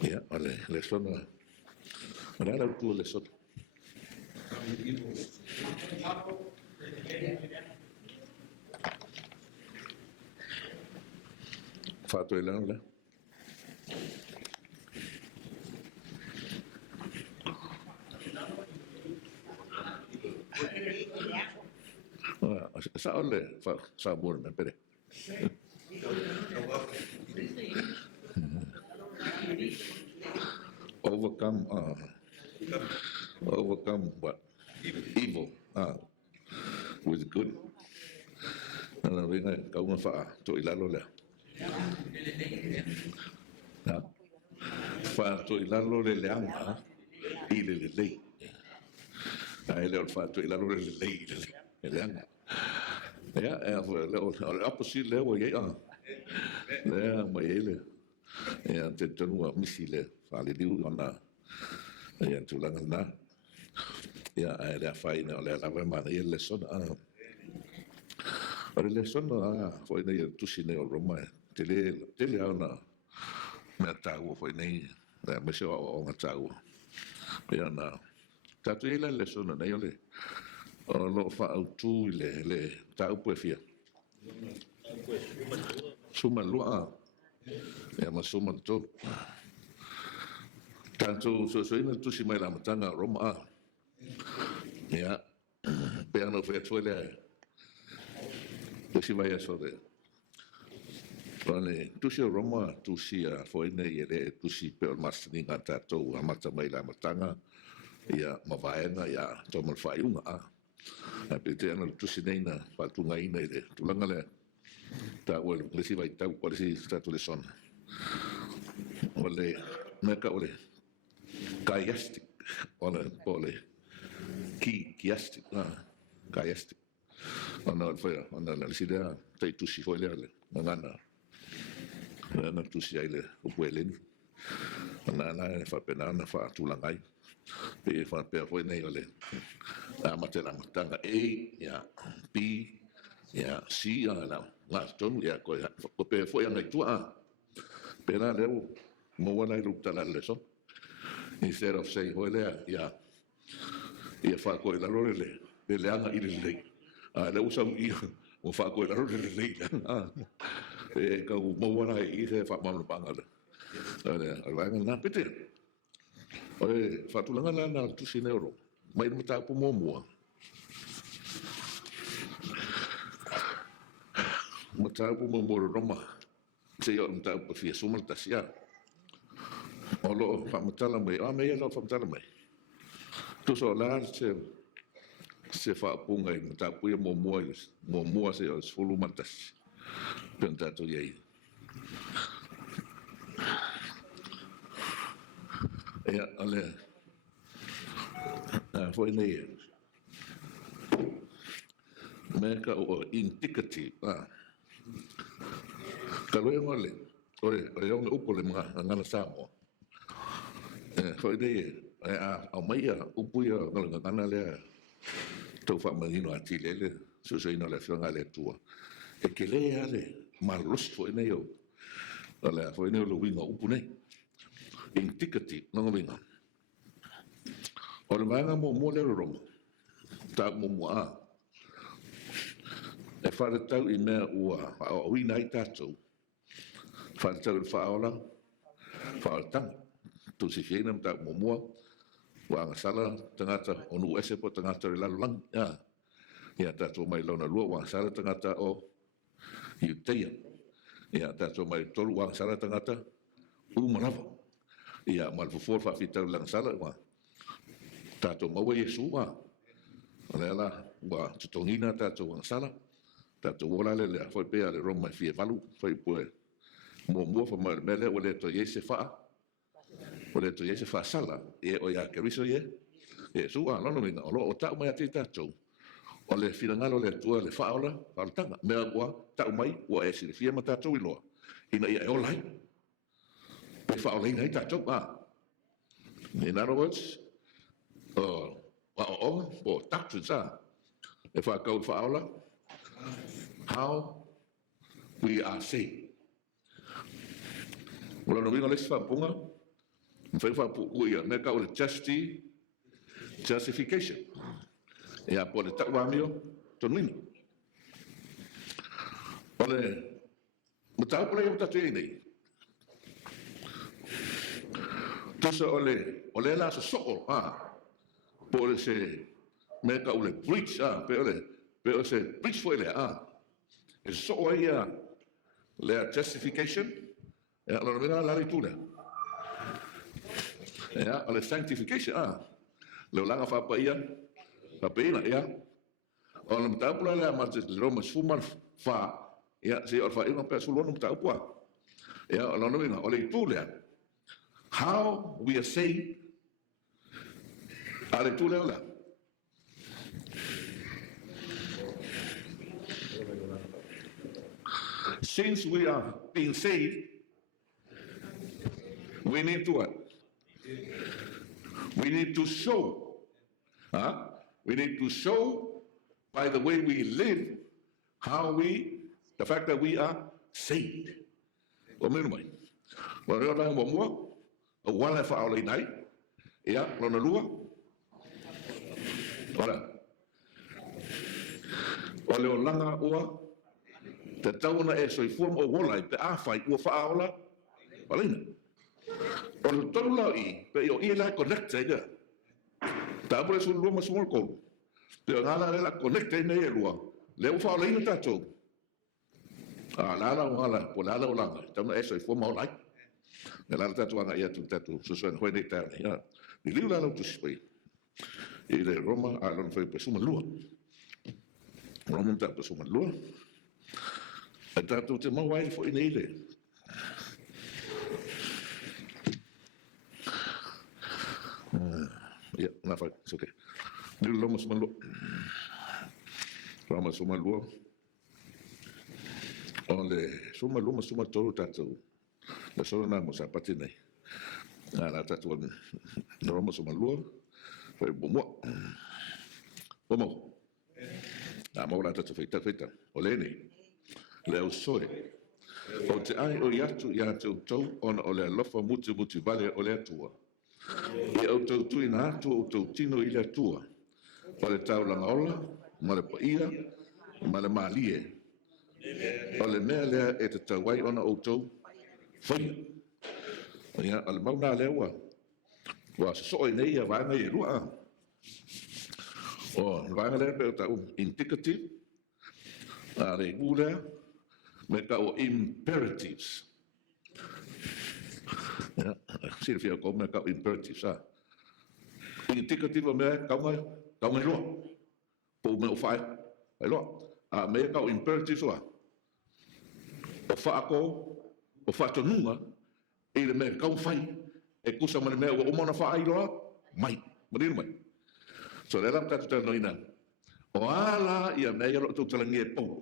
Ya, oleh lesson lah. Ada tu lesson. Fatu elang lah. Sa oleh sabun apa deh? Overcome what? Evil. With good. Ano rin kau ngafa tu ilalo lah. Fa tu ilalo le leang ile le le. Ai le fa tu ilalo le le leang. Ja, le opposite le wo ye Ja, maar hele. Ja, het is nu missile. Vale diu ona. Ja, tulang na. Ja, ada fine oleh lava mana ye lesson Oleh lesson foi nei tu sine o Roma. Tele ona. Me tahu foi nei. Me se o tahu. Ja na. Tatu ile lesson na ole. Lo fa tu le tahu puefia. Suma lua. Ya masuma tu. Tanto ini tu si mai la matanga Roma. Ya. Piano fe tuele. Si vai sore. Pane tu si Roma tu si foi nei ele tu si per masni ngata tu amata mai la matanga. Ya mavaenga ya tomal faiunga. Tapi tu si nei na patunga ina ile tulangale. Ta wel lesi vai ta qual si stato le son. Ole mereka ole kayastik ole pole kiyastik kayastik ona foi ona la sida tai tu si foi le ngana na tu si ile upuelen na fa pena na fa tulangai pe fa pe foi nei ole amatela matanga ya p ya si la ton ya ko pe foi ana tua pena leu mo wana rupta la leso instead of saying hoile ya fa ko la lore le anga ile le le usa mo fa ko la lore le ka mo wana se fa ma pangala ala na pete oi fa tu langa na tu sinero mai mata po mo mata po mo roma se yo mata po fia sumal tasia olo fa matala mai me lo fa matala mai tu so la se fa punga i mata pu mo se fulu matas tenta to ye ya ale foi nei mereka o indicative kalau yang oleh yang upole mga ngana samo foi nei au mai upu ya ngana le to fa marino atile so ino le fionga le tua e che lei ale marlos foi nei o ala foi nei lo winga upu nei indicative non winga ora vai mo le rom ta mo e fare tau i mea ua o ina i tātou fare tau i whaola whaotanga tu si whiena mta momua wa ngasala tangata onu ese po tangata i lalulang ia tātou mai launa lua wang sara tangata o Iuteia. Ia tātou mai tolu wang sara tangata Umalawa. Ia malfufor whawhitau lang sara wa. Tātou maua Yesu wa. Ona wa tutongina tātou wang sara. Tātou wala le foi pea le roma fie valu. Foi poe mua fa mele o le to Yesu wha. O le to Yesu wha sala. E o ia keriso ye. Yesu wa lono minga. O lo o tau mai ati tātou. O le finangalo le tua le whaola, whaotanga, mea ua, tau mai, ua e siri fia ma tātou iloa. Ina ia e olai. Pe whaola ina i tātou, In other words, wa o doctrines, e whakau whaola, how we are saved. Ula no winga lesi whapunga, mwhai whapu ia, mea kau le justification. Ia po le tau amio tonuina. Ole mutau pula ia tatu nei. Tusa ole la so po le se me ka ole preach pe ole se preach foi le E so ia le justification e ala venga la ritula. Ja, ole sanctification le langa fa pa ia Papina, ia. O le matapula le amate le Romas fumal fa. Ia, se o fa ina pe sulo no matapua. Ia, o lona winga, o le tūlea. How we are saved. A le tūlea ola. Since we are being saved, we need to what? We need to show. We need to show by the way we live the fact that we are saved. O minumai. Wa reo lang wa mua, o wala fa ole nai, ia, lona lua. Ora. O leo langa ua, te tauna e soifua o wola, pe a fai ua fa aola, walina. O le tolu lau pe o i la connected, Tabule sul luma small call. Te ngala la connecte nei lua. Le ufa le ina tato. La ngala po la langa. Tama eso i forma olai. Le la tato nga ia tu tato so so hoi nei tane ya. Ni liu la no tu spui. I le Roma a lon foi pesuma lua. Roma ta pesuma lua. E tato te mawai fo nei le. Ya, nada, es ok. Yo lo más malo. Vamos a sumarlo. Ole, sumarlo, más sumar todo tato. La solo nada más a partir de ahí. La tato, no vamos a sumarlo. Fue bomo. Bomo. Vamos a tato feita. Olene. Le usoi. O te ai o yatu tau on ole lofa mutu vale ole atua. E au tau tui na atu o tau tino i le atua. Pa le tau langa ola, ma le paia, ma le malie. O le mea lea e te tau wai ona o tau whaia. Ia, ale mauna lea ua. Wa soi nei a vanga i rua. O vanga lea pe o tau indicative. A le ulea, me ka o imperatives. Ja, sir fia ko me ka imperatives Indicative me kaunga loa. Po me o fai, ai loa. A me ka imperatives wa. O fa o fa tonunga e le me kau fai e kusa mane me o mona fa ai loa mai. Madir mai. So le ram tatu no ina. O ala ia me ia lo tu talangi e po.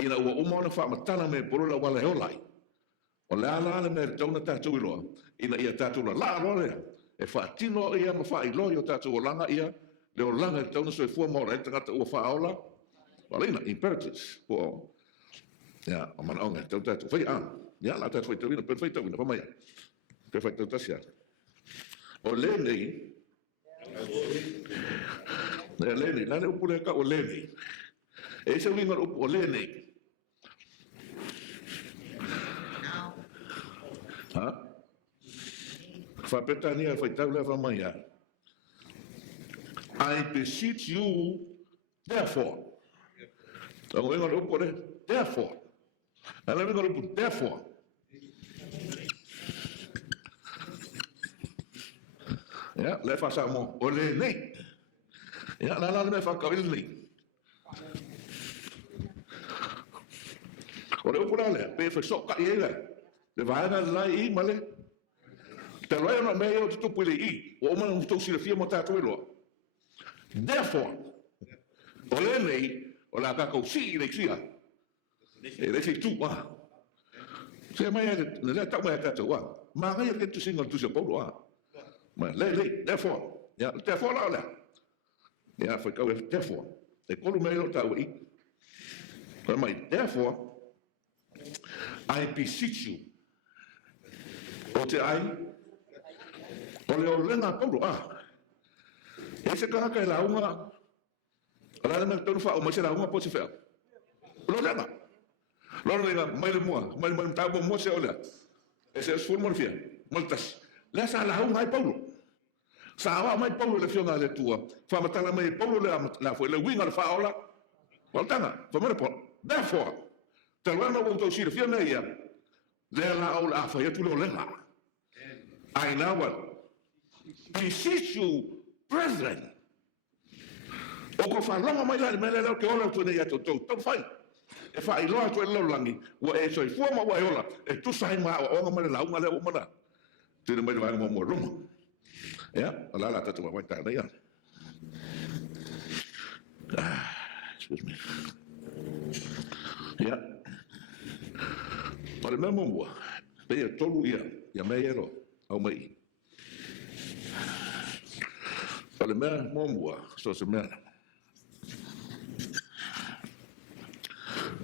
Ina o mona fa matana me por la wala holai. O le ala me tona tatu i loa. Ina ia tatu la loa e fa tino ia ma fa i loa yo tatu o langa ia le o langa e tona so e fua mora e tangata ua fa aola. Walina, imperatives. Po ya, o mana onga, tau tatu. Fai ya, la tatu fai tawina, per fai tawina, pamaya. Per fai tau tasia. O le nei, la le upu le ka o le nei. E se winga upu o le nei. Fapetania fai tau le pamaya. I beseech you, Therefore. So we're going to put it, therefore. And then we're going to put therefore. Yeah, let's pass out more. Ole nei. Yeah, na me fa ka nei. Ole pura le, pe fa so ka ie le. Le vai na lai I male. Te loe na me o tu pule I. O ma tu si le fia mo ta tu lo. Therefore. Ole nei, ola ka ko si le sia. E le si tu wa. Se mai le ta mai ta tu wa. Ma ga ye tu singa tu se po wa. Ma le, therefore. Ja, therefore la la. Ja, for go therefore. They call me out that but my therefore I beseech you. O te ai. O le o lenga Paulo E se ka ka la unga. Ala me tonu fa o mo se la unga po se fa. Lo lenga. Lo lenga mai le mua, mai ta mo se ola. E se sul mo fia. Moltas. La sa la unga ai Paulo. Sa mai Paulo le fiona le tua. Fa matala mai Paulo la foi le winga le faola. Voltanga, fa mo po. Therefore, te lwana wo to sir fiona ia. Le la ola fa tu lo lenga. I know what. Beseech you, brethren. O ko fa longa mai la mele le ke ola tu nei to fai. E fa I loa tu lo langi. Wo e so fu ma wa ola. E tu sai ma o ma le la unga le o mana. Tu ne mai va mo longa. Ja, ala la tatu wa ta ya. Excuse me. Ja. Para me mo pe tolu ia me ero au mai. Para me mo so se me.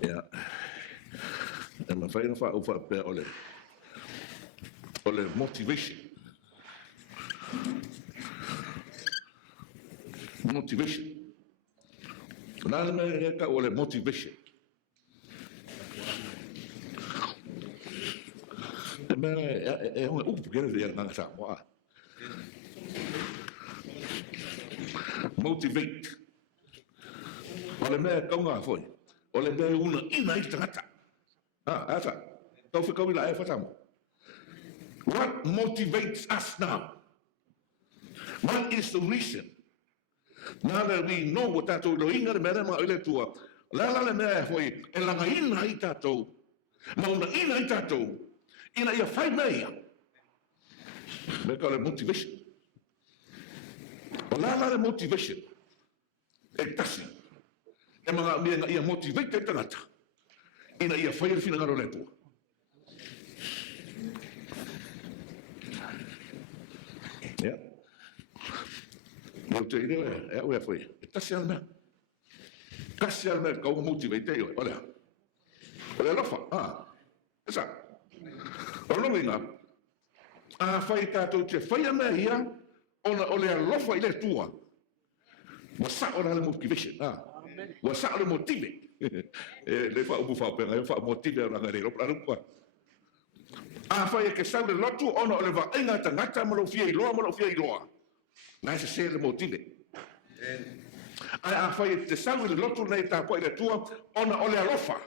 Ja. En ma fai no fa o fa pe ole. Ole motivation. Motivation. Nada me ka ole motivation. Me e un porque ele não sabe. Motivate. Ole me konga foi. Ole me una ina itata. Asa. Então ficou lá e fazamos. What motivates us now? What is the reason? Now that we know what that lo inga me ma ile tua. La me foi e langa ina itato. Ma una ina itato. Ina ia fai meia. Me call it motivation. La motivation. E tasi. E mga mia ia motivate te tangata. Ina ia fai fina ngaro le tua. Ja. Mutta ei ole foi. Tässä on mä. Tässä on mä kau motivate ei ole. Ole lofa. Esa. Ono minga. Fai tato te fai me ia. Ona ole lofa ile tua. Wasa ona le motivation. Wasa le motive. Le fa o fa pe fa motive ona ngare lo pra kwa. Fai ke sa le lotu ona ole va inga tangata mo lo fie iloa. Nai se le motive. Fai te sa le lotu nei ta po ile tua ona ole alofa.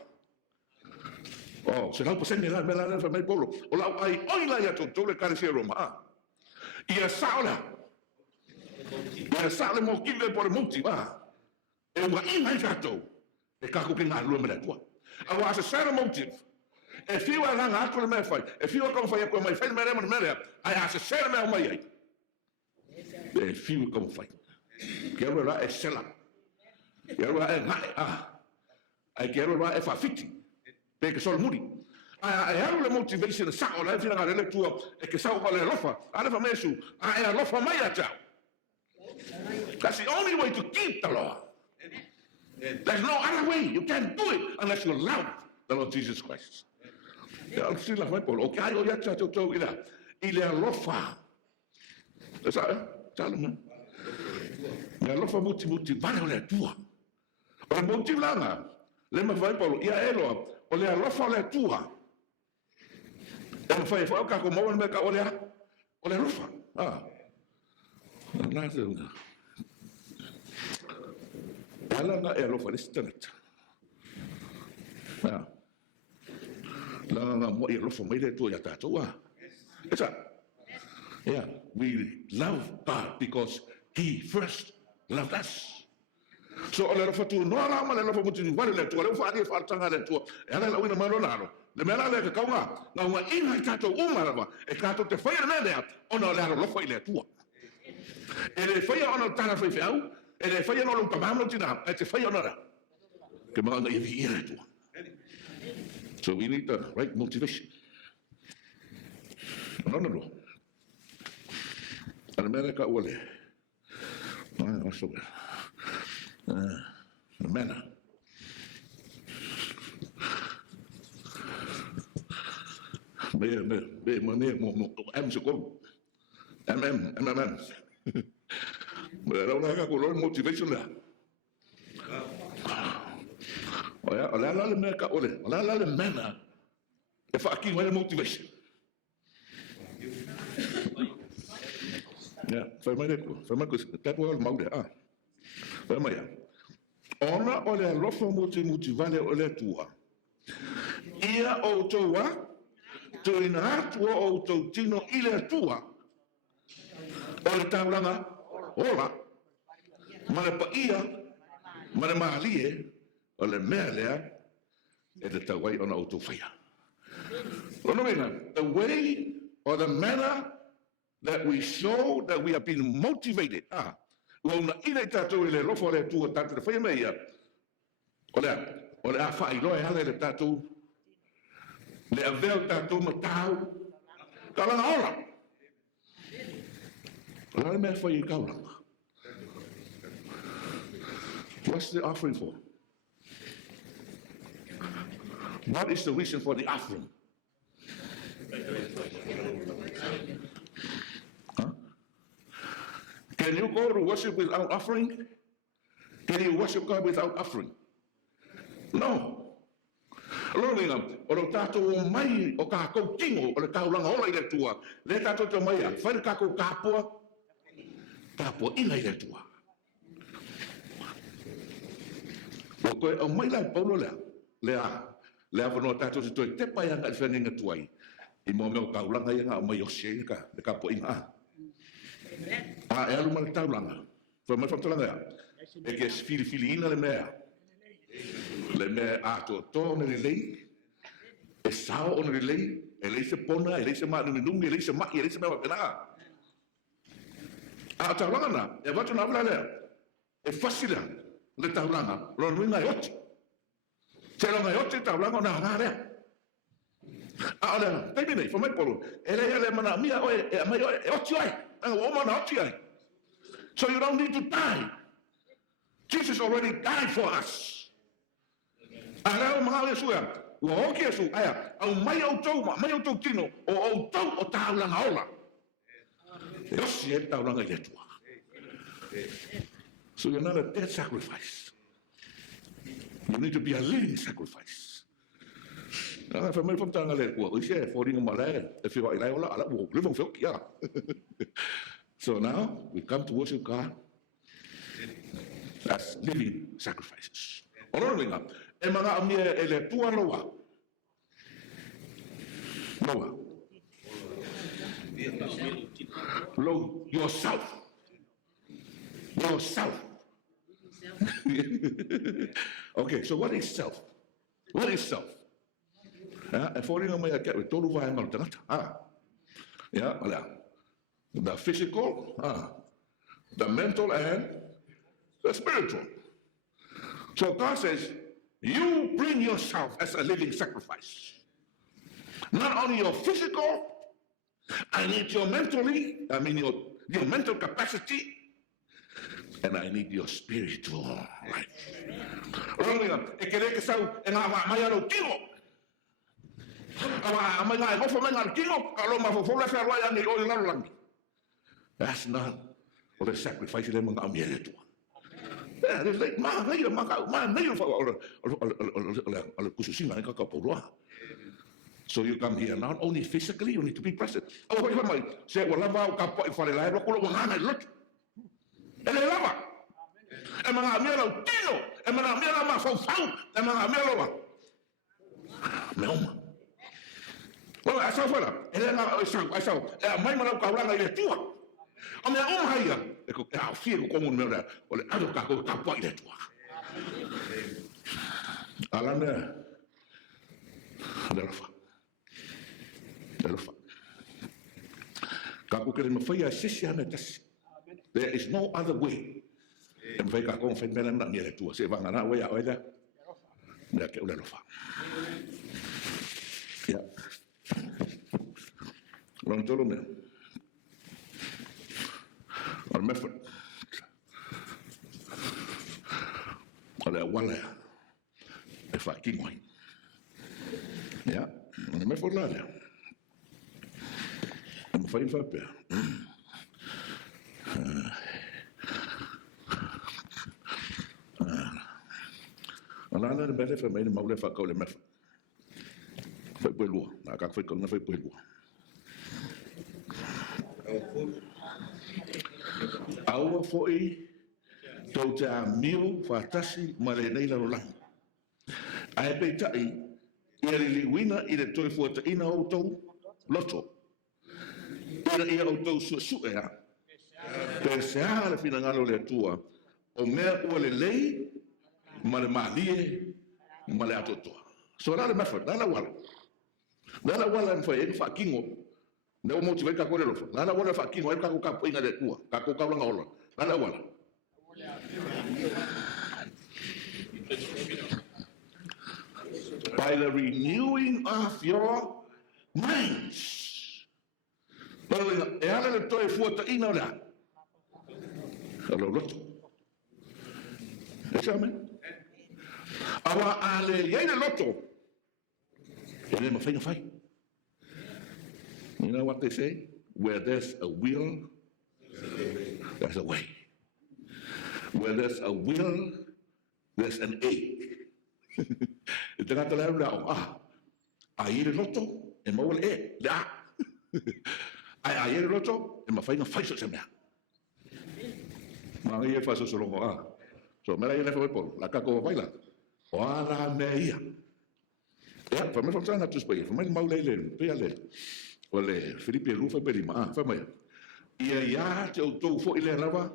Se não você me lá fa mai polo. Ola ai oila ya to le kare se Roma. Ia saula. Ia sale mo kive por motiva. E uma ina jato. E ka ko pinga lu me tua. Awa se sa motive. E fiwa langa akole me fai. E fiwa como fai ko mai fai me ai se ser me mai ai. E fiwa como fai. Quero lá é sela. Quero lá é ai quero lá é fafiti. Perché sono muri. E le motivation sa o la fina ngare tua e che sa o le lofa. Ala fa mesu. E lofa mai a ciao. That's the only way to keep the law. There's no other way. You can't do it unless you love the Lord Jesus Christ. Al si la fai polo. Ok, io ya ciao ciao ila. Ile lofa. Sa salma. Le lofa motivare le tua. O motivare le ma fai polo. Ia elo. O le alofa le tua. E fai fa ka ko mo me ka o le alofa. Alanga e alofa le stanata. Langa mo e alofa mai le tua ya tātou a. It's a, yeah, we love God because He first loved us. So ole alofa tu no ala ma le alofa mutu wale le tua le fa ali fa tanga le tua. E ala la wina malo nalo. Le mera le ka kaunga na wa ina tātou umara e tātou te whaia na lea ona le alofa i le tua. E le whaia ona tanga whai au. E le whaia no ka mamlo tina e te whaia ona ra. Ke maanga i vi ira tua. So we need the right motivation. No. America ole. No, so the manner. Me mo am so go. MM. But I don't have a lot of motivation there. Ola le America ole. Ola le manner. If I keep my motivation. Yeah, famako tapu al maude a. Famaya. Ona ole lofa motivale ole tua. Ia o toa to ina tua o to tino ile tua. Ole taulanga ola. Mare pa ia mare malie ole melea e te tawai ona o to faya. The way or the manner that we show that we have been motivated. Lona ina tātou le lofo le tua tātou le whaia mea. Ole a whai loe hale le tātou. Le a veo tātou matau. Kalanga ora. Ole mea whai I kaulanga. What's the offering for? What is the reason for the offering? Can you go to worship without offering? Can you worship God without offering? No. Loringa, o tātou o mai o ka kou tingo o le kaulanga ola I le tua. Le tātou te mai a, whaere ka kou kāpua ina I le tua. O koe o mai lai paulo le a whanua tātou se toi te pai anga I whenenga tuai. I mo meo kaulanga I nga o mai o se le kāpua ina a. E alu ma le taulanga. Mai whamtalanga ea. E ke fili ina le mea. Le mea a to ne le lei. E sao o ne le lei. E lei se pona, e lei se maa nungi, e lei se mai, e lei se mea wapena. A taulanga na. E watu na wala lea. E fasila le taulanga. Lo nuinga e oti. Se longa e oti taulanga na ngā rea. A ole, teimi nei, whamai polo. E le mana mia oe, e mai oe, e oti oe. So you don't need to die. Jesus already died for us. Arao mahale suya. Wa oki su aya. Au mai au tau tino o au tau o taulanga ola. Yosi e taulanga I tua. So you're not a dead sacrifice. You need to be a living sacrifice. Family from Tangale, we share 40 Malay. If you are in Iola, live on Phil. So now we come to worship God as living sacrifices. Honoring up. Emana amia ele tua loa. Lo yourself. Okay, so what is self? What is self? E fōringa mai a kia, tōru vai maru tangata. The physical, the mental, and the spiritual. So God says, you bring yourself as a living sacrifice. Not only your physical, I need your your mental capacity, and I need your spiritual life. E kere ke sau, e ngā mai alo tino. Amai ngā e hofo mai ngā tino, ka lo ma fofola whea roa yangi o ngā rangi. That's not what a sacrifice le mga amiere tua. There's like ma nei fa kususinga ka kapoa. So you come here not only physically, you need to be present. Oh, what am I? Say, well, lava ka po fa le lai ro ko lo ngana lot. Ele lava. e mga mea lau tino, e mga mea lau mafau-fau, e mga mea lau me oma. Wala, asau wala, e le nga asau, e mai malau kauranga i le tua. O mea oma haia, e ko e awhia ko kongun mea rea, o le alo kako kapua i le tua. Alana, le rafa. Kako kere mawhaia sisi hana tasi. There is no other way. E mwhai kako mwhai mena na mea le tua, se vangana wea oeda, mea ke ule rafa. Ya. Long tolo mea. Al mefo. Ole wala ya. E wha kingwai. Ya. Al mefo la ya. E mwhai whapea. Ala ala mele wha meini maule wha kaule mefo. Whai pui lua. Nā kak whai kaunga whai pui lua. Aua fo'i tau te a mio whātasi ma le nei laro langi. Ae pei tai, ia li wina i le toi fuata ina o tau loto. Ina ia o tau su e a. Pe se a le fina ngalo le atua, o mea ua le lei, ma le maalie, ma le atotoa. So la le mefa, la wala. La wala e mwhai e whakingo, ne o moti ka kore lofa. Nana wala whakingo, e kako ka poinga le tua, kako ka ulanga ola. Nana wala. By the renewing of your minds. Pero e ala le toe fuata ina ola. Alo loto. E sa me? Awa ale yeina loto. E le mawhainga whai. You know what they say? Where there's a will, there's a way. Where there's a will, there's an aid. E te ngata leo rao, a ire loto, e mawale e, le a. A ire loto, e mawhainga whaiso se mea. Mga ia whaiso se longo a. So mera ia nefa wepolo, la kako wawaila. O ala mea ia. Ea, whamai whamtanga tuspai, whamai maule le, pia le. O le Filipe Rufa Berima, whamai. Ia te o tau fo i le lava,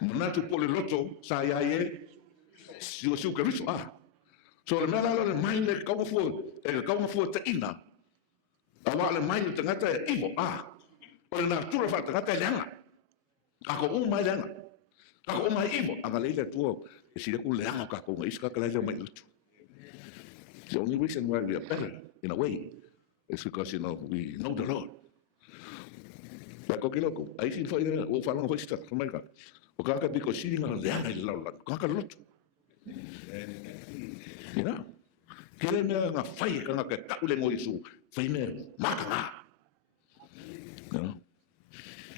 manatu po le loto, sa ia e, siu kariso, So le mea lala le mai le kaunga fua te ina, awa le mai le tangata e iwo, O le natura wha tangata e leanga, kako umai leanga, kako umai iwo, anga leile tua, e si reku leanga kako unga, isi kaka leile mai lutu. The only reason why we are better, in a way, is because, we know the Lord. La koki loko, ai sin fai o whalanga fai sita, whamaika. O kaka biko siringa leanga i laula, kaka lotu. Kere mea ngā whai ka ngā kai kaule ngō Yesu, whai mea mākanga.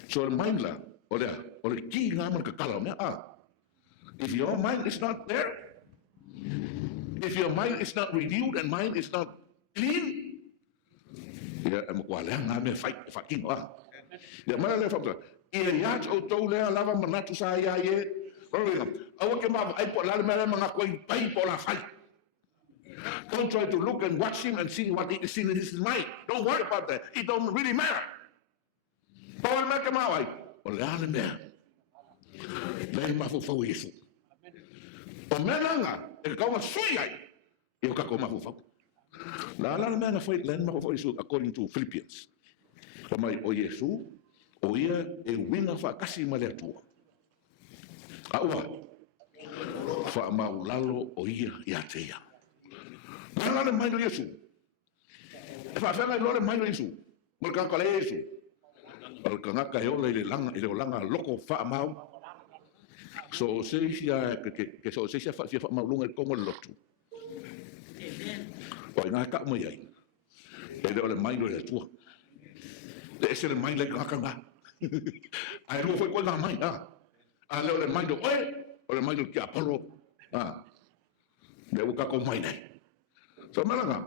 So le maila, o le ki ngā mana ka kala mea, if your mind is not there, if your mind is not renewed and mind is not clean, ia e mokua lea ngā mea whakingo ia mara lea whamta, ia iat o tau lea lava manatu sa ia ie, awa ke mawa ai po lale mea mga koe pai po la whai. Don't try to look and watch him and see what he is in his mind. Don't worry about that. It don't really matter. Paul mea ke mawai, o lea mea, lea mafufau Yesu. O mea langa, e kaunga sui ai, e o kako mafufau. La mea na whai, lea mafufau Yesu, according to Philippians. Kamai o Yesu, o ia e winga whakasi ma lea tua. Aua, wha maulalo o ia ia te ia. La le maino Yesu. E whawhenga i lore maino Yesu. Mulka kale Yesu. Alka ngaka e ola i le langa loko wha mau. So o seisia, ke so o seisia wha maulunga i kongo le lotu. O i ngā ka umai ai. E le ole maino i le tua. Le ese le maino i ngaka ngā. Ai rua whai koe ngā mai, a le ole maino oe, ole maino ki Apollo. Le uka ko mai nei. So malanga,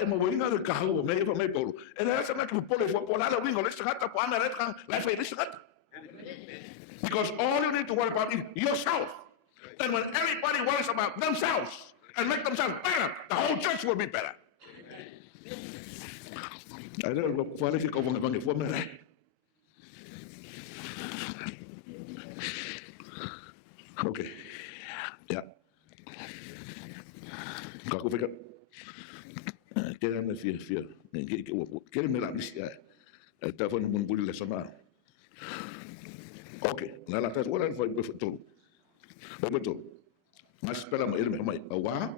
e mo winga le kahu me fa me polo. E le asa me ke polo fo pola la winga le stata po ana retka, la fa le stata. Because all you need to worry about is yourself. And when everybody worries about themselves and make themselves better, the whole church will be better. I don't know what if you go for me. Okay. Yeah. Kako fikir. Kira me fear. Kira me la misi. Telepon mun buli le sona. Okay. Na la tas wala foi betul. Betul. Mas pela mai mai awa.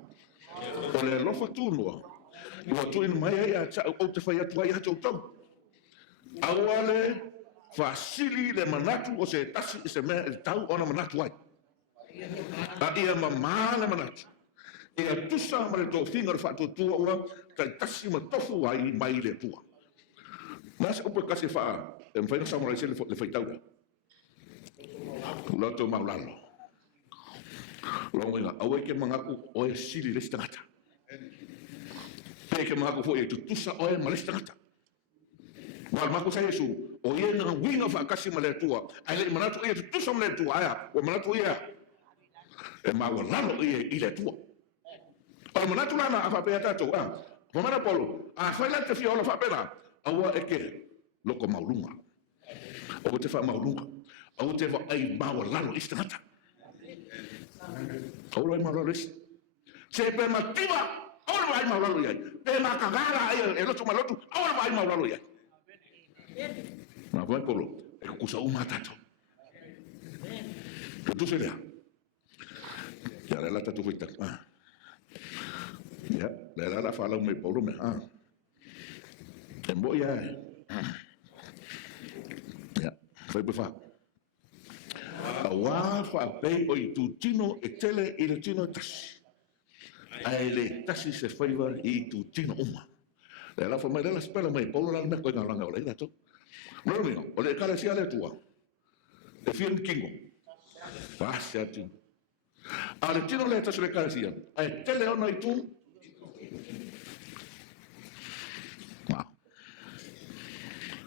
Ole lo fatuno. Yo tu in mai ya o te fai atu ya tu tu. Awale fasili le manatu o se tasi se me tau ona manatu ai. Ia mamana manatu. Ia tusa ma le tō whinga whātua tua ua, kai tasi ma tofu ai mai le tua. Nasa upa kasi whaa, e mwhainga samurai se le whaitaura. Loto maulalo. Longa, awe ke mangaku oe sili le stangata. Pe ke mangaku fo e tu tusa oe ma le stangata. Wal maku sa Yesu, o ie nga winga wha kasi ma le tua, ai le manatu ia tu tusa ma le tua, aia, o manatu ia. E maulalo ia i le tua. O manatu lana a whapea tātou, Whamara polo, a whaila te whia ola whapera, aua eke, loko maulunga. O te wha maulunga, o te wha ai maulalo istangata. Aula ai maulalo isi. Se pe mativa, aula ai maulalo iai. Pe makagara ai e lotu malotu, aula ai maulalo iai. Ma vai polo, e kusa uma tātou. Ke tu se lea. Ya la tātou whita. Ya, la fala me polo me Tembo ya. Ya, foi por fa. Awa fa pe o tu tino e tele i le tino tasi. Ai le tasi se faiva i tu tino uma. La fa mai la spela mai polo la me ko nganga ola ida to. No no, o le kala sia le tua. E fien kingo. Passa tu. Ale tino le tasi le kala sia. Ai tele ona i tu.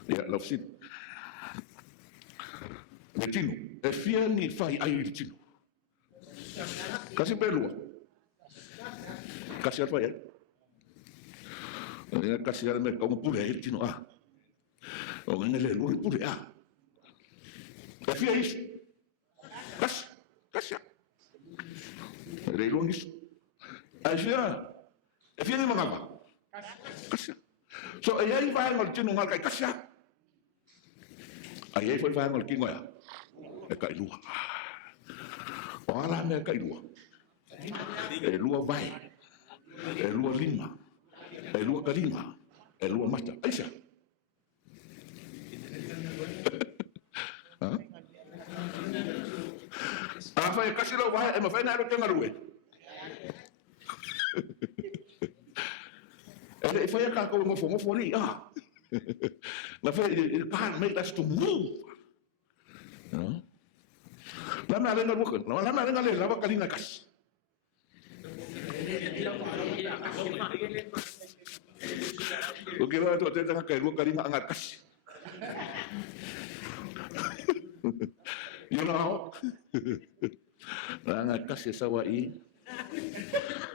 Ya, la oficina. Le tino, e fia ni fai ai le tino. Kasi pelua. Kasi apa ya? Ini kasi ada mereka kamu pule le tino O ngene le lu pule E fia isu. Kasi. Le lu isu. Ai fia. E fia ni mangapa. Kasi. So ai vai ngal tino ngal kai kasi. Ai foi vai ngal kingo ya. E kai lua. Ora me kai lua. E lua vai. E lua lima. E lua kalima. E lua mata. Aisha. Apa e kasi lo vai e ma fai na ro tenga ruwe. E foi a ko mo fo ni La God made us to move. Lama alenga bukan, lama alenga le lava kalina kas. Oke lah tu tengah kai dua kalina angat kas. You know, angat kas sawai.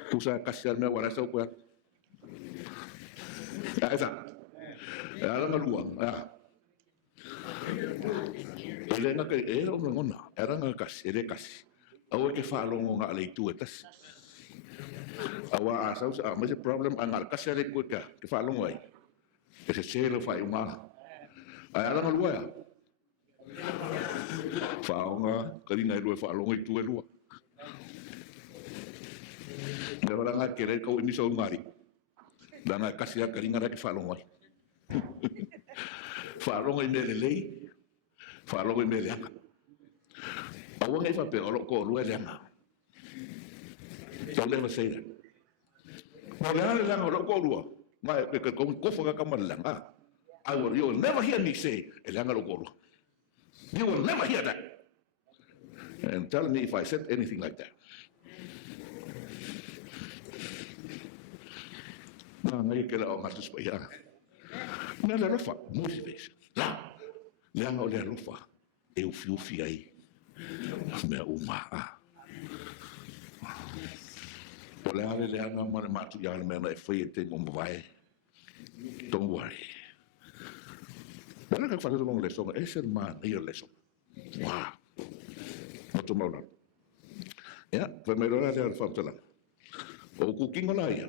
Pusa kasian me wala sa kuat. Esa. Era ngaluang, Ele nga kai e o ngona, era nga kas, ele kas. Awa ke falongo nga le tu etas. Awa asa mas problem ang kas ele ku ka, ke falongo ai. Ke se selo fai uma. Era nga lua. Faonga, kalina lu falongo itu lu. Ngala nga kere ko ini so ngari. Dan kas ya kalina ra ke falongo ai. Whaalonga i mele lei, whaalonga i mele anga. Awa ngai whape olo ko lua leanga. Don't ever say that. Mo leanga leanga olo ko lua. Mai ke kofa ka kamar leanga. You will never hear me say, leanga olo ko lua. You will never hear that. And tell me if I said anything like that. Ngai ke la o matus pa ya. Na le rofa, motivation. La, leanga o le rofa, e o fiufi ai, mea uma o le ale le anga mana matu ya le mea e foi te mo vai don't worry ana ka fa lo le so e ser man e le so wow moto maula ya fa me lo le fa tala o ku kingo la ia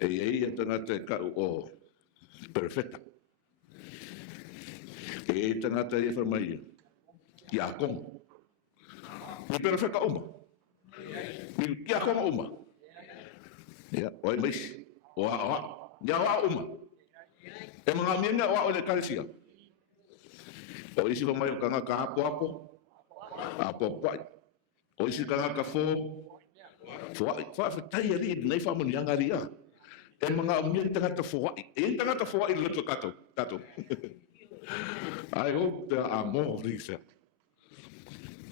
e tanga te ka o perfecta e tanga te e fa mai ya kong ni perfecta uma ni ya kong uma ya oi mais o ya wa uma e mga minga wa o le kalisia o isi fa mai kanga ka apo pai o isi kanga ka fo fa tai ali nei fa mo nyanga ria e mga minga tanga ta fo i le to kato I hope there are more Lisa.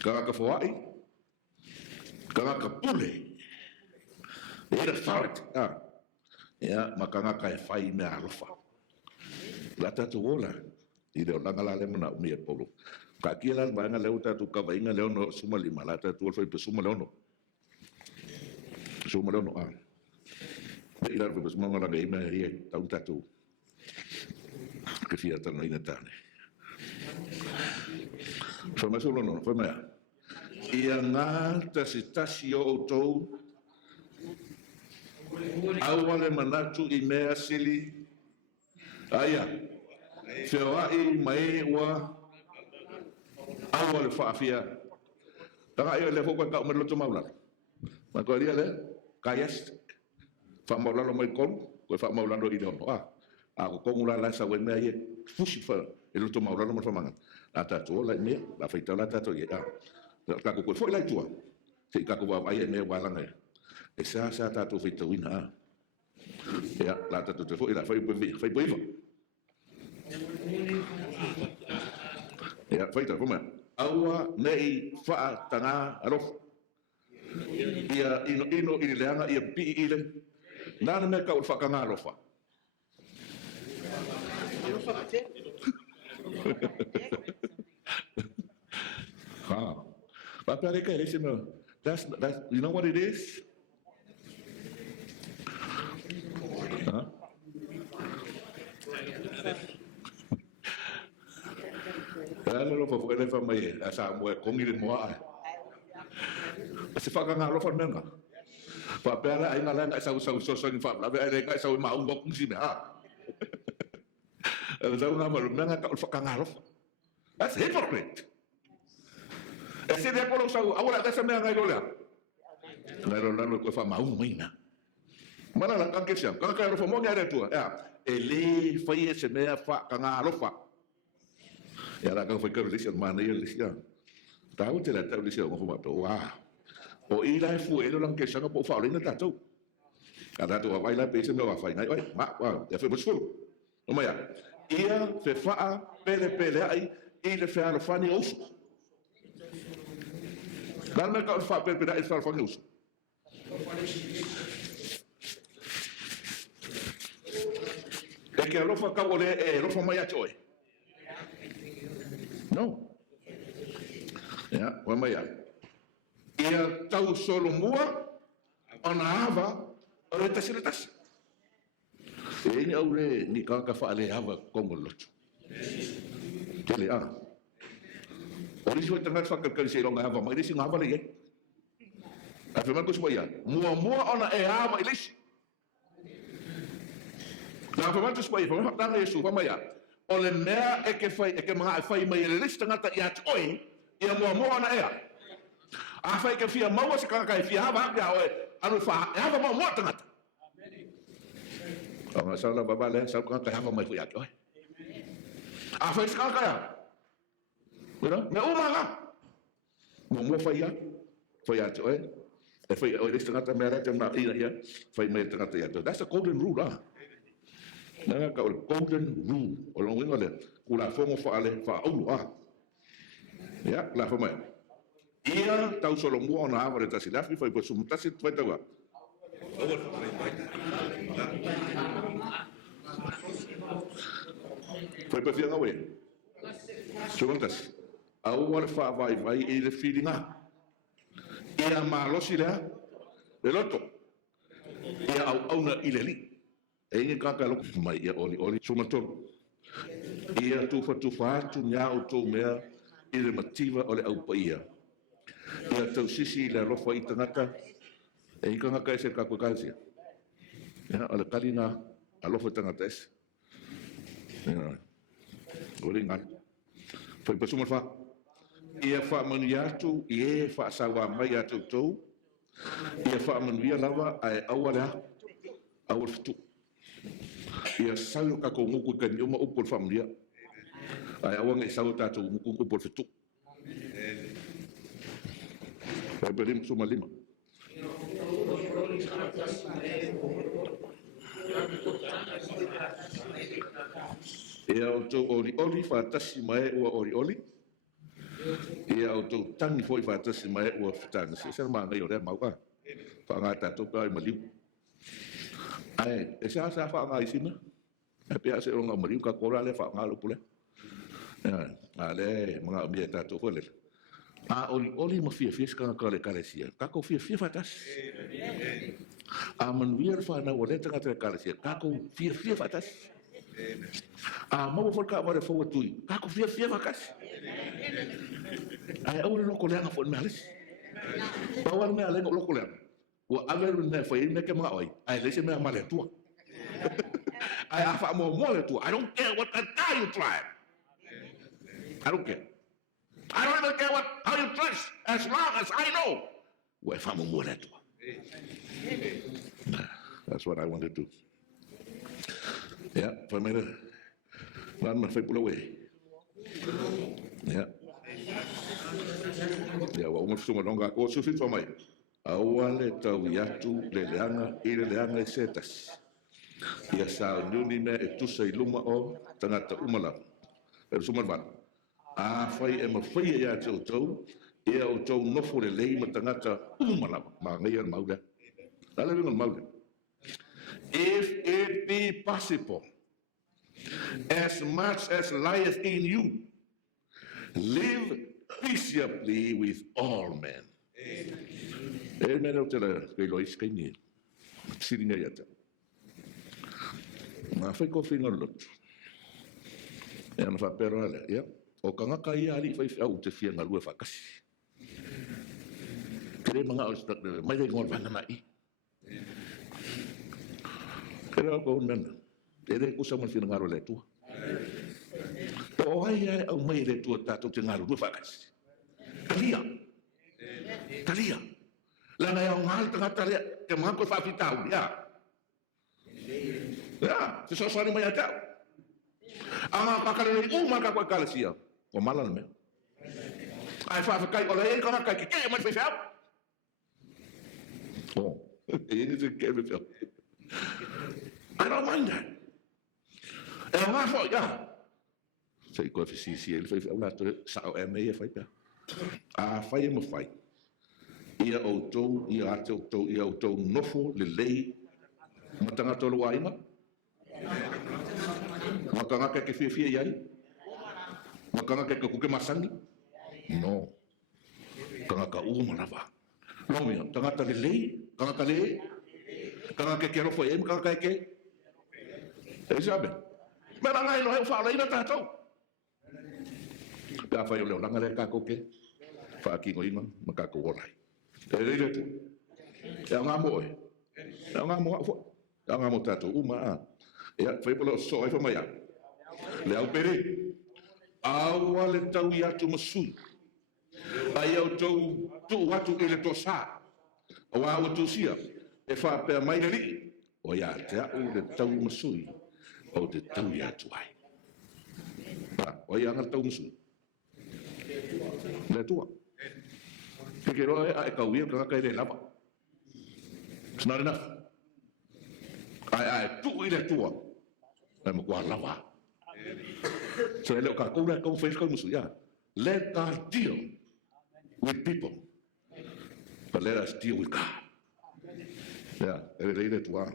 Kanga ka fo ai kanga ka pule era authority ya makanga ka fai me alfa la tatu ola i le langa la le mana mi polo ka kila ba nga le tatu ka ba inga le no suma lima la tatu foi pe suma le no ila pe suma nga la ga ime ri tatu ke fia tano ina tane foi mais solo no foi mai ia nga tasi o tou awale manatu i mea sili aya Fewai mai wa awal faafia tanga ia le foko ka umelo maula ma ko ia le kayas fa maula lo mai kon ko fa maula do i do a ko ngula la sa we me ia fushi fa e lo maula lo mo fa manga la tatu la me la feita la tatu ia ka ko foi la tua se ka ko va ia me wa la ngai e sa tatu feita wina ya la tatu te foi la foi viva ya feita como aua nei fa tanga arof ia ino i leanga ia pi ile nana me ka fa kanga arofa ha pa pare ka ese no that's you know what it is huh? Lo fa fo le fa mai asa mo ko ngi le mo a se fa nga lo fa menga fa pera ai nga la sa ni fa la ai nga sa ma un bok si ha sa una ma menga ka fa nga lo that's hypocrite ese de por sa ahora da sa menga yo la pero la lo ko fa ma un mina mana la ka ke sia ka lo fa mo nga re tu ele fa ese me fa nga lo fa ya la ka foi ka lisia mana ia lisia tau te la tau lisia ko ma to wa o i la fu e lo lang ke sanga po fa le na tatu kada to wa la pe se no wa fa ngai ma wa ya fe busful o ma ya ia fe fa pele ai i le fe ala fani os dan me ka fa pele ai fa fani os e ke lo fa ka ole e lo fa ma ya choi no ya wa mai ia tau solo mua ona ava o ta siletas e ni aure ni ka fa ale ava como locho tele o ni so tanga fa ka se longa ava mai si ngava le a fe ko so ya mua ona e ava ilis na fa manto so ya fa ta yesu fa mai o le mea e ke mga fai mai le lista ngata ia toi ia mua na ea a fai ke fia maua se kanga kai fia hava ya oe anu fa hava mua tangata o nga sala baba le sala kanga kai hava mai fuia oe a fai se kanga ya me umanga mua fai ya oe e fai o lista ngata mea rete na ia fai mai tangata ia that's a golden rule nanga ka golden rule o lo winga le kula fongo fa ale fa ulu ya la fa mai ia tau solo mo na ava ta si lafi foi po sum ta si vai tawa foi pa fianga we sumontas Au wale whaavai e le whiringa. Ia malosi lea, le loto. Ia au auna i le li. E inge kaka loko mai ia oli sumatoro. Ia tufa atu nia o tō mea i le mativa o le au paia. Ia tau sisi i le rofa i tangata, e inga ngaka e se kako kalsia. Ia o le kalina a lofa tangata ese. Ia, ori ngai. Fai pasuma wha. Ia wha manu atu, i e wha sawa mai atu tau. Ia wha manu ia lawa a e awarea, awar fitu. Ia sau kako nguku ka ni uma upol wha manu ia. A e awanga i sau tātou nguku upol fitu. Fai berim suma lima. Ia o tau ori whaatasi mai ua ori. Ia o tau tangi foi whaatasi mai ua whitanga. Se maa ngai o rea mauka. Whaanga tātou kai maliu. Ai, e sa whaanga i sina. E pia se ronga maliu ka kora le whaanga lupule. A le, mga umia tātou whale. A ori ma fia ska ka kalesia. Kako fia whatas. A manuia whanau o le tangata kalesia. Kako fia whatas. A mau whalka wale whaua tui. Kako fia wakas. Ai au le loko leanga fo nalis. Pawar mea lengo loko leanga. Ua averu ne whai ne ke mga oi. Ai lese mea male tua. Ai awha mo le tua. I don't care what car you drive. I don't care. I don't even care how you dress, as long as I know where I'm more at. That's what I want to do. Yeah, for me, run my people away. Yeah. Yeah, well, almost so long ago, so fit for my. Awale tau yatu le leanga e setas. Ia sa nyuni me e tusa I luma o tangata umala. Pero sumarvan. A whai e mawhai e a tau, e au tau nofo le lei ma tangata umala, ma ngai an maule. Lale ringan maule. If it be possible, as much as lieth in you, live peaceably with all men. E mena o tela kei lois kei ni, siringa iata. Ma whai ko whinga lotu. E ana whapero ale, ia. O ka ngaka ia ali whai au te whianga lua whakasi. Kere mga o mai rei ngor vanga mai. Kere au kau nana. E rei kusa man whina ngaro le tua. O ai ai au mai le tua tātou te ngaro lua whakasi. Talia. Lana ia o ngal tangata lea te mga koe whawhitau, ia. Ia, te soswani mai atau. Anga kakarere umaka koe kalasia. O malan me. Ai whawhakai o lei kona kai ki kei mai whewhau. Oh, e ni te kei whewhau. I don't mind that. E o ngā whau, ia. Sei koe whisisi e li whewhau nātore sao e mei e whaipea. A whai e mawhai. Ia o tau, ia ate o tau, ia o tau nofo le lei matanga tolu aina. Makanga ke whiawhia iai. Makanga ke kuke masangi. No. Kanga ka umarawa. No mea, tangata le lei, kanga ka le, kanga ke rofo e, kanga ka ke. E sabe. Mera ngai no he whaala ina tātou. Pea whai o leo langa le kako ke. Whaakingo inga, makako worai. E reire tu. E a ngā moe. E a ngā moe hafo. E a ngā moe tātou uma a. E a whaipolo so e whamai a. Le au pere. Aua le tau I atu masui. Ai au tau tu atu I le to sā. O a ua tu sia. E whapea mai le li. O ia te au le tau masui. O te tau I atu ai. O ia anga tau masui. Le tua. Ke roe a e kauia ka kai le lava. It's not enough. Ai tu I le tua. Ai mo kwa lava. So ele ka kura ko fez ko musu ya. Let God deal with people. But let us deal with God. Yeah, ele le tua.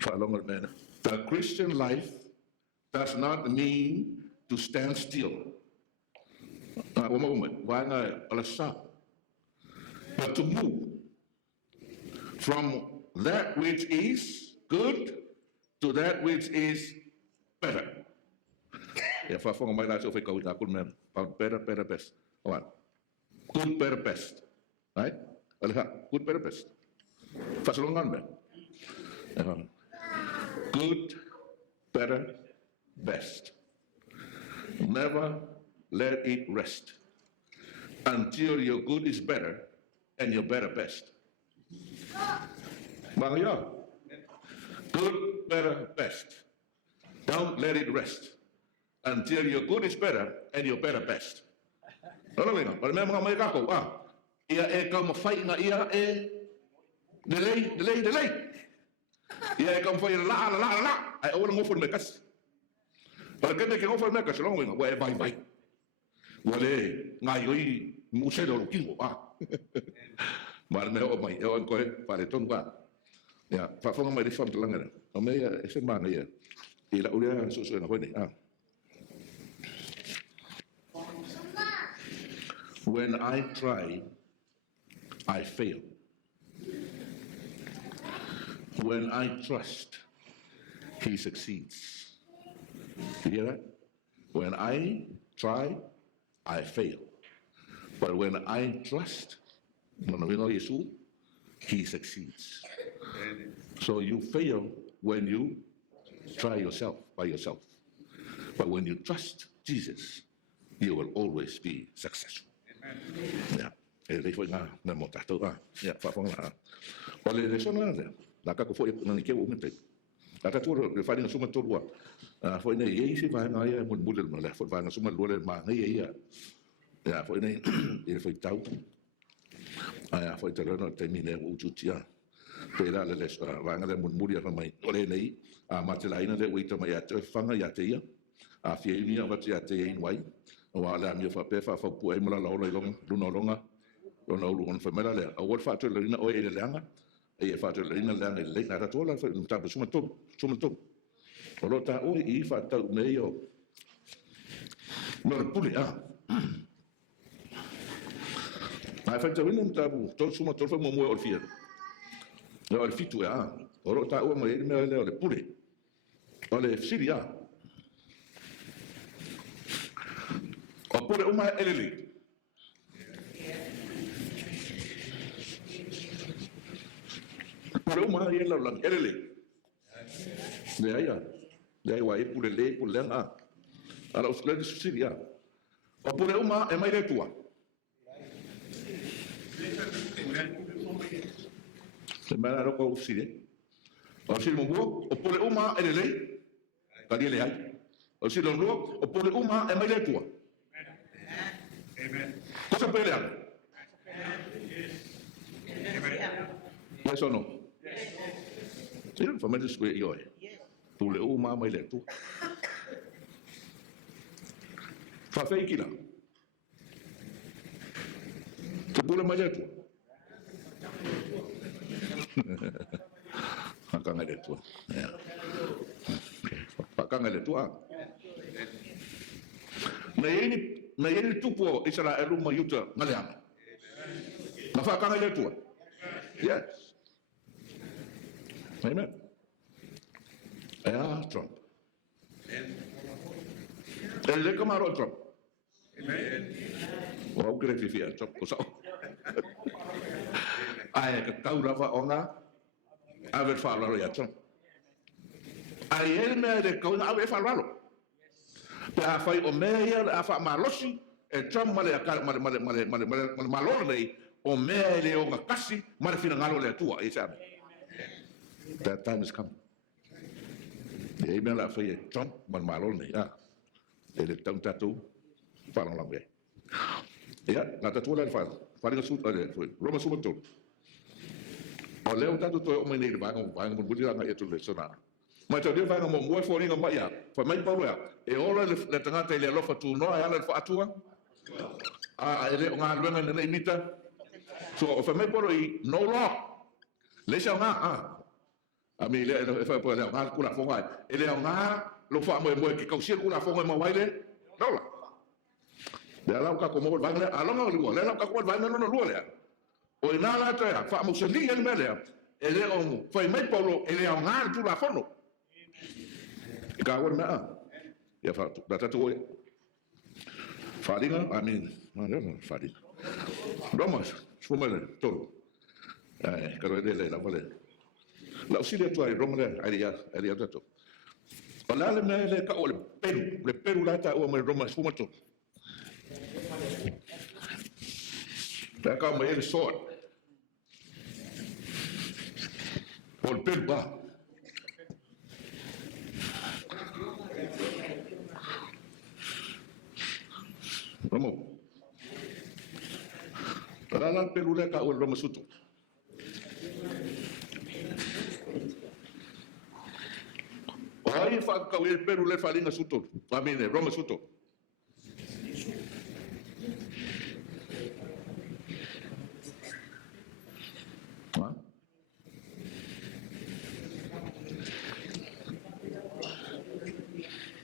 Follow me, man. The Christian life does not mean to stand still. But to move from that which is good to that which is better. If I find my life, if I go with a good man, better, best. Good, better, best. Right? Good, better, best. Fasalongan ba? Good, better, best. Never let it rest until your good is better and your better best. Good, better, best. Don't let it rest until your good is better and your better best. Pero memang may kako, ia kau mafai nga ia delay. Ia kau mafai la. Ai orang ngofon mekas. Para kena ke ngofon mekas long winga, wa bye. Wale ngai oi muselo kingo Mal me o mai o ko pare ton ba. Ya, fa fonga mai reform telanga. O me ese mana ia. Ila ulia susu na hone. When I try, I fail. When I trust, he succeeds. You hear that? When I try, I fail. But when I trust, he succeeds. So you fail when you try yourself by yourself. But when you trust Jesus, you will always be successful. Yeah. Ele foi na motato ya fa fong la. Ole le sona la ka ko foi na ke o mete. La ta tu le fa ni suma tu wa. Foi nei ye si va na ya mun bulel ma la foi va na suma lo le ma nei ya. Ya foi nei ele foi tau. Ya foi te no termine o tutia. Pela le va na le mun bulia fa mai. Ole nei ma te la ina le wita mai ya te fanga ya te ia. A fie ni va te ya te in wai. Wa la mi fa pe fa pu ai mala la lo luna longa lona lu on fa mala le a wol fa to le ina o e le langa e fa to le ina langa le na to la fa ta suma to o lo ta o I fa ta me yo no puli ma fa ta winu ta bu to suma to fa mo o fia no al fitu o lo ta o mo e me le puli o le siria Oppure uma elele. Oppure uma yela lang elele. Dai wa ipule le pule nga. Ala usle di susiria. Oppure uma e mai le tua. Semana ro ko usire. O si mo buo oppure uma elele. Tadi le ai. O si lo no oppure uma e mai le tua. Cosa pelean? Yes or no? Sí, family square yo. Tu le uma mai le tu. Fa fei kila. Tu pula mai le tu. Akanga le tu. Akanga le tu. Na yeni tupo Israel ma yuta ngaleang. Na fa kanga le tu. Yes. Amen. Trump. Le kamaro Trump. Amen. Wow, great fia Trump ko sao. Ai ka kaura va ona. Ave fa lo ya Trump. Ai el me de ko ave fa lo. Pa fai o meia a fa malosi e Trump male malolo nei o mea le o ngakasi male fina ngalo le tua e sabe. That time is coming. E me la fai Trump malolo nei ele tão tatu falam lá bem. Na tatu lá fala nga su foi Roma sumato. O leo tatu to o menei vai mo budira nga etu le sona. Mas eu vai no mo foi ninga mai foi mai paulo e ora le tangata ile lofa tu no ala le fa atua ele nga luenga na imita so o fa mai paulo I no law le xa nga a mi le fa paulo nga kula fonga ele nga lo fa mo ki kausia ku la fonga mo waile dola le ala ka ko mo ba le ala mo lu le ala ka ko ba no lu le o ina la ta fa mo se li el mele ele o foi mai polo ele o ngar tu la fono ka wor na ya fa da ta to faringa no faringa Romas fumale to karo de la vale la usile to ai romale ai to Ola le mele ka o le peru la ta o me Romas fumato da ka me ele sort o le peru ba vamos para la peru le ka o le Romas suto ai fa ka o le peru le falinga suto amine Romas suto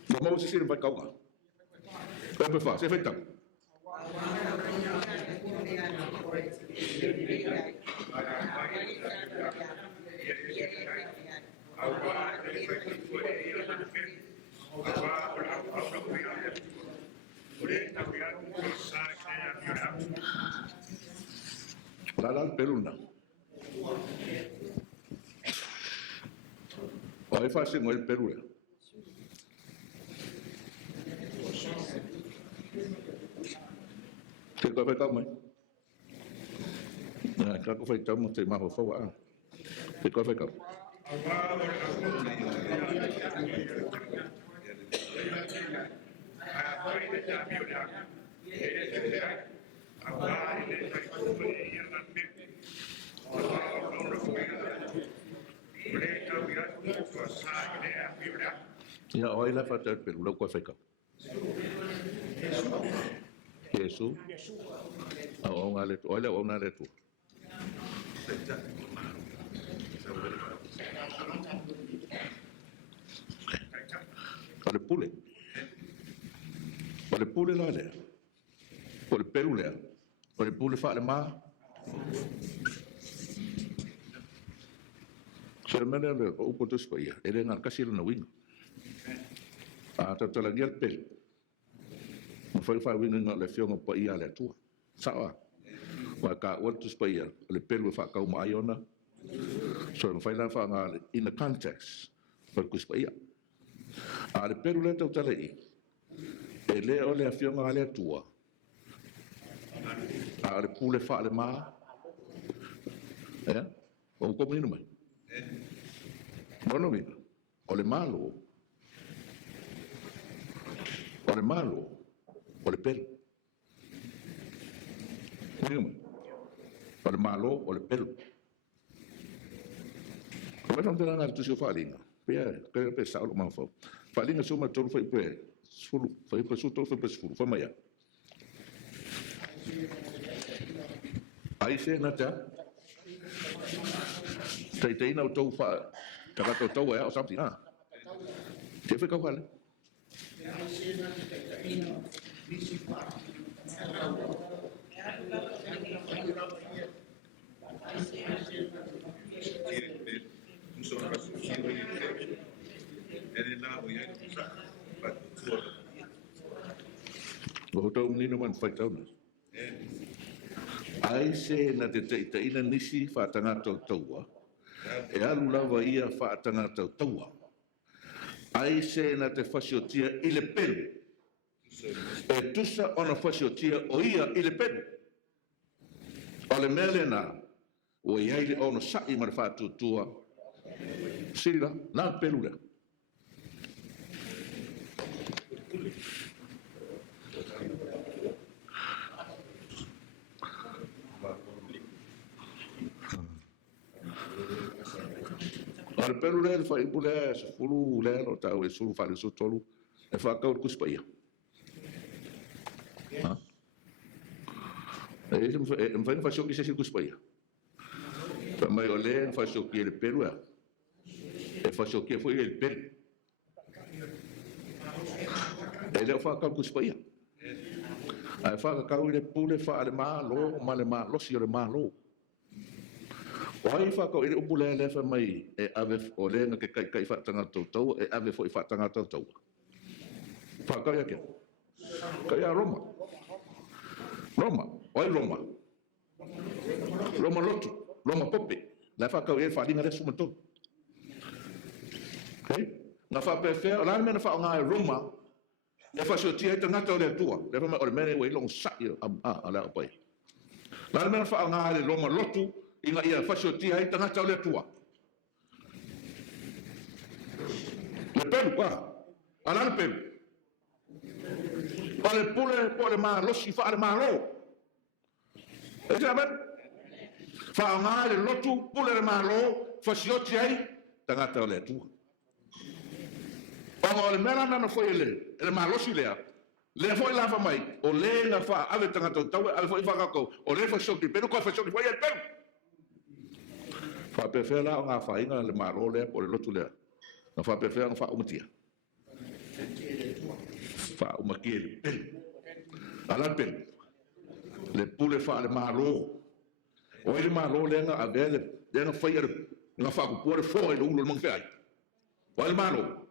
Vamos a decir vai kauga. Vai fa, se feita. La peluna. Vai fazer mo el peluna. Thì tôi phải có mấy có phải trong một thì mà hồ phẫu ạ thì có phải có ya hoy la falta el Perú lo cual phải có Jesus ông ale tu ole ông ale tu ole pule la le ole Perú le ole pule fa le ma sermene le o poto spia ele ngal kasir na wing ta la ngal pel foi fa wing ngal le fiong pa ia le tu sawa wa ka watu spia le pelu fa ka uma iona so no fai la fa ngal in the context per ku spia le pelu le tau tale i ele ole fiong ale tua le pule fa le ma o ko minu mai Bono ole malo ole pelo ole malo ole pelo mas não tem nada de farinha que pensar o mal foi farinha só uma todo foi para todo foi para foi mais aí se nada tem não tô fa tá tô é o something que foi que eu falei Gotong ni naman factor na. Ai se na te ina nisi fa tanga taua. E alu lava ia fa tanga taua. Ai se na te fasiotia ile pelu. E tusa ona fasiotia o ia ile pelu. Ole mele na o ia ile ono sai mar fa tutua. Sila na pelu le. Al pelu le fa ibule fulu le o ta o sulu fa le sotolu e fa ka ku spaia ha e em fa shoki se ku spaia pa mai ole fa shoki le pelu e fa shoki foi el pelu E leo whakau kuspaia. Ai whakakau i le pule wha le mālo, ma le mālosi o le mālo. O ai whakau i le upu le lefa mai e ave o lenga ke kai whatanga tautau, e ave fo i whatanga tautau. Whakau ia kia. Kai a Roma. Roma, oi Roma. Roma lotu, Roma pope. La whakau e wharinga le sumatonu. Ngā whapewhea, rāna mena whaonga e Roma, e whasiotia e tangata o le atua, le whama o le mene wei longo sai a lea pai. Rāna mena whaonga e Roma lotu, i ngā ia whasiotia e tangata o le atua. Le pelu, a rāna pelu. Pa le pule, po le maa losi, wha le maa lo. E te amen? Whaonga e lotu, pule le maa lo, whasiotia e tangata o le atua. O le mera nana foi le malosi lea. Le foi lava mai, o le na fa ave tanga tau, ave foi whakako, o le fa soki, pero ko fa soki foi el pelu. Fa pefela nga fa inga le maro le po le lotu lea. Na fa pefela nga fa umatia. Fa umakia le pelu. Ala pelu. Le pule fa le maro. O le maro le nga ave le nga fa ile nga fa ku por fo le ulo mang fai. O le maro.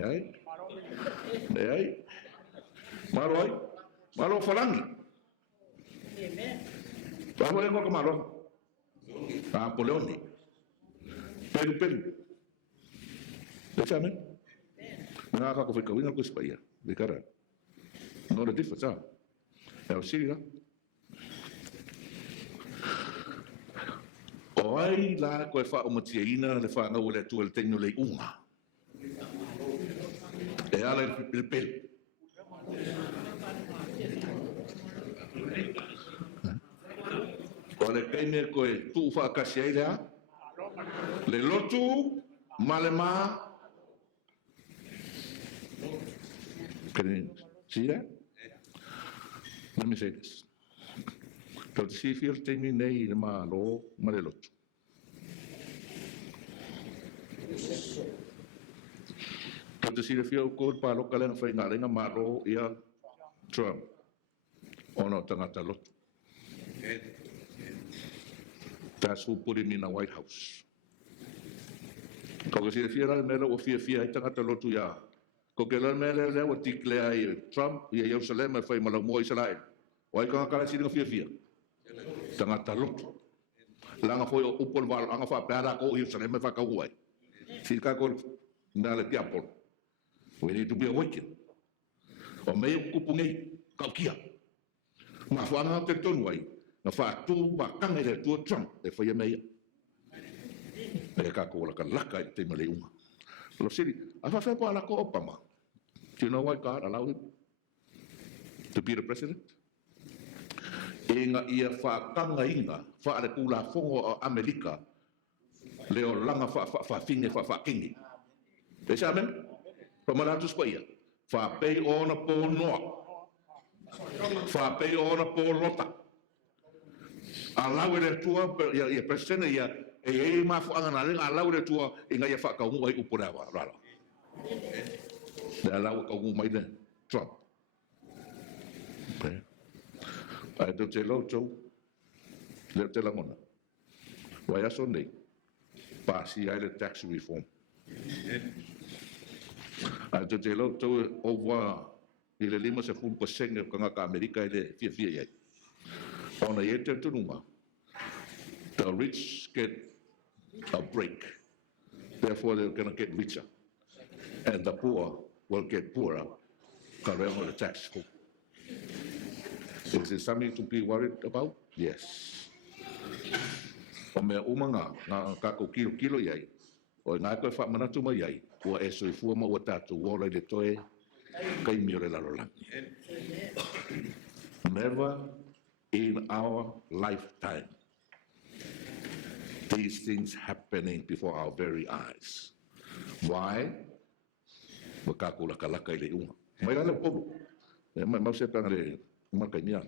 Ai. Maro falangi. Tá vendo como maro? Ah, Poleone. Pelu. Deixa me. Não há que ficar com Espanha, de cara. Não é difícil, é o Síria. Oi lá ko fa o matiina le fa ngau le tu le tenho le uma. E ala il pel. O le kene ko tu fa kasiaila. Le lotu malema. Can you see that? Let me say this. Tau te sifir te mi nei le malo ma le lotu. Tau te sifir o kōr pā loka lenga whai ngā renga malo ia Trump. Ono tangata lotu. That's who put him in the White House. Kau ka sifir al mele o fia ai tangata lotu ia. Ko ke lan mele le o tikle ai Trump ia Jerusalem e whai malau mo Israel. O ai ka ngakala siri fia. Tangata lotu. Langa foi o upol wal anga fa pera ko Jerusalem fa ka uai. Sika ko na le piapol. We need to be awakened. O me kupungi ka kia. Ma fa nga te tonu ai. Na fa tu ba kanga le tu Trump e fa me. E ka ko la ka laka te male unga. Lo siri, afa fa ko la ko Obama. Do you know why God allowed him to be the president? Inga ia whakanga inga, wha le kula fongo o Amerika, leo langa whafinge whakingi. E se amen? Pamalatu spaia. Whapei ona po noa. Whapei ona po lota. Alau e tua, ia presene ia, e mafuanga na lenga, alau e tua, inga ia whakaungu ai upurewa, rara. Le alau kaungu mai le Trump. Ai te te lau tau, leo te langona. Wai aso nei, pasi ai le tax reform. Ai te lau tau over i le 5% ka ngaka Amerika i le fia iai. Ona i te tunuma, the rich get a break. Therefore they're going to get richer. And the poor will get poorer. Ka reo le tax reform. Is it something to be worried about? Yes. O mea umanga, ngā kako kilo iai, o ngā koe whamanatu mai iai, ua e soi fuama ua tātou wora i le toe, kai mio le larolangi. Never in our lifetime these things happening before our very eyes. Why? Wa kako laka i le unga. Mai rana polo. Mai mau sepanga le makai mia.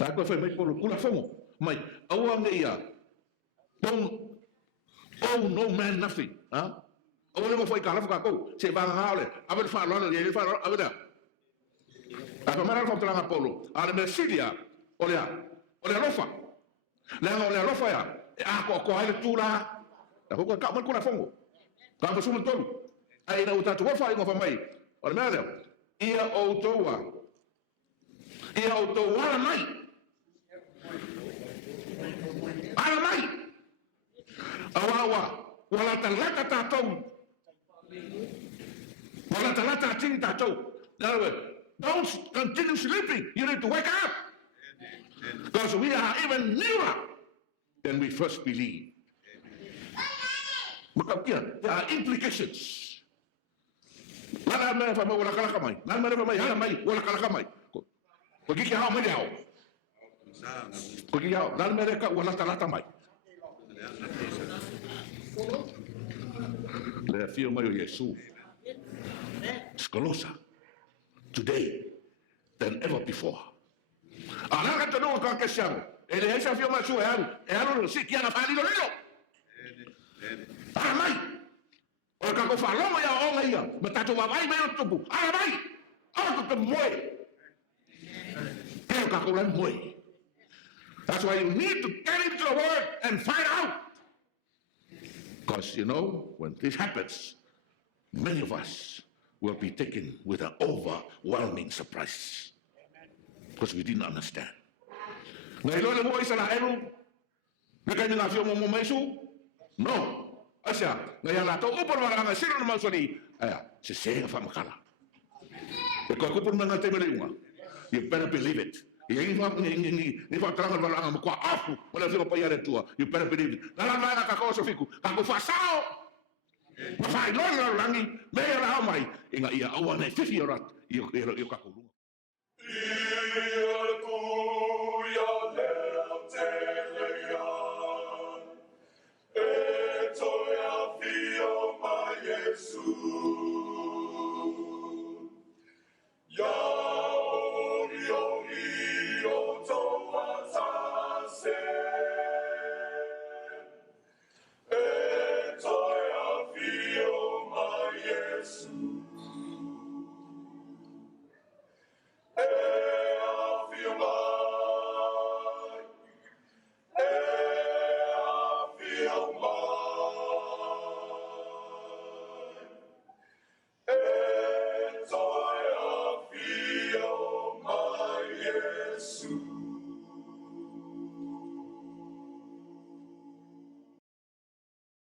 Tā koe whai mai polo kula whango. Mai, aua nge ia, Oh no man nothing. O le mo foi kala fuka ko. Se ba ngale. Abe fa lo le fa lo abe da. Abe mara fa tla polo. Ale me sidia. Olha lofa. Le lofa ya. Ko ale tula. Ko ka mo ko na fongo. Ka so mo tolu. Ai na utatu ko fa ngo fa mai. Olha me ale. Ia o toa. Ia o toa mai. Ala mai. Awawa. Wala talata tatou. Wala talata tini tatou. In other words, don't continue sleeping. You need to wake up. Because we are even nearer than we first believed. There are implications. Nada me fa wala kala kamay. Nada me fa may hala may wala kala kamay. Ko gi ha may daw. Ko gi ha nada me ka wala talata may. Le fio mayo Yesu. Skolosa. Today than ever before. Ana ka tano ka kesang. Ele esa fio masu e alo si ki ana fali lo lilo. Amai. O ka ko fa lo ya o ngai ya. Matato wa vai me tupu. Amai. O ko moe. Ke ka ko lan moe. That's why you need to get into the word and find out. Because, you know, when this happens, many of us will be taken with an overwhelming surprise. Because we didn't understand. Ngayon na mo isa na elu, nakanya nga fiyo mo maisu? No. Asya, ngayon na to, upon wala nga sila naman sali, si Sega fa makala. Ikaw kupon mga temeliunga. You better believe it. Ni fa trangan wala nga makwa afu, wala fiyo pa yare tua. You better believe it. Nalang na kakao fiku, kako fasao. Mafai lolo langi, meya la hamai, inga ia awan e fifi orat, iyo kakulunga.